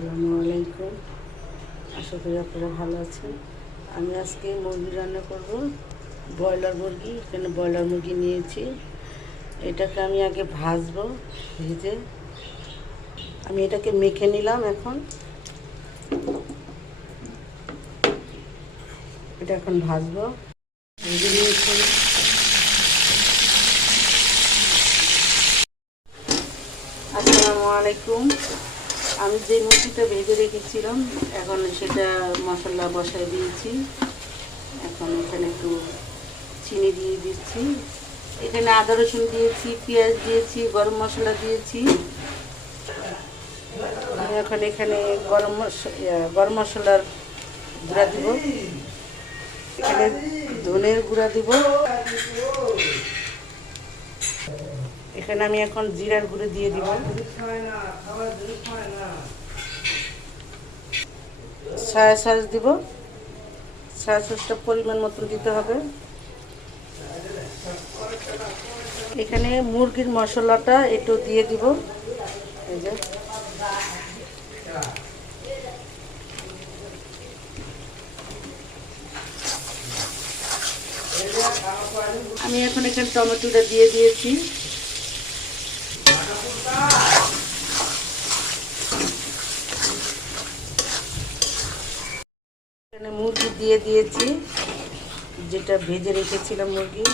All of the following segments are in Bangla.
আসসালামু আলাইকুম। আশা করি আপনারা ভালো আছেন। আমি আজকে মুরগি রান্না করব, ব্রয়লার মুরগি। এখানে ব্রয়লার মুরগি নিয়েছি। এটাকে আমি আগে ভাজবো। ভেজে আমি এটাকে মেখে নিলাম। এখন এটা ভাজবো। ভেজে নিয়েছি। আসসালামু আলাইকুম। আমি যে মুরগিটা ভেজে রেখেছিলাম, এখন সেটা মশলা বসায় দিয়েছি। এখন এখানে একটু চিনি দিয়ে দিচ্ছি। এখানে আদা রসুন দিয়েছি, পেঁয়াজ দিয়েছি, গরম মশলা দিয়েছি। আমি এখন এখানে গরম মশলার গুঁড়া দিব। এখানে ধনের গুঁড়া দিব। এখানে আমি এখন জিরার গুঁড়ো দিয়ে দিব। সয়া সস দিব। সয়া সসটা পরিমাণ মতন দিতে হবে। এখানে মুরগির মশলাটা একটু দিয়ে দিব। এই যে আমি এখন এখানে টমেটোটা দিয়ে দিয়েছি। এখানে মুরগি দিয়ে দিয়েছি, যেটা ভেজে রেখেছিলাম মুরগি।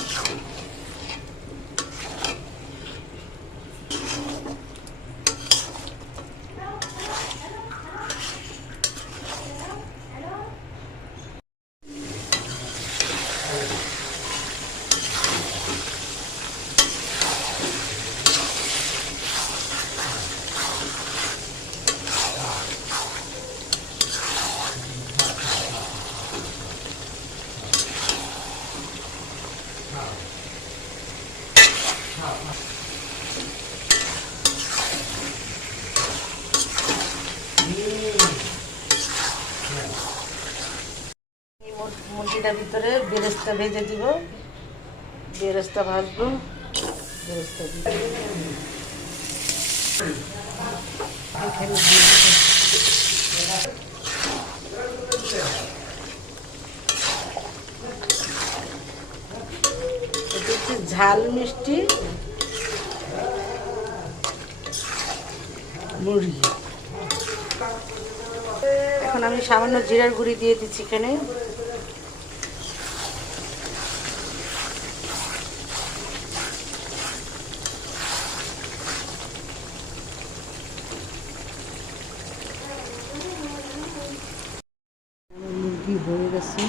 মুরগিটার ভিতরে বেরেস্তা ভেজে দিব। বেরেস্তা ভাজবো। বেরেস্তা দিব। এখানে দিয়ে দিব। এটা হচ্ছে ঝাল মিষ্টি মুরগি। এখন আমি সামান্য জিরার গুঁড়ি দিয়ে দিচ্ছি এখানে। মুরগি হয়ে গেছে।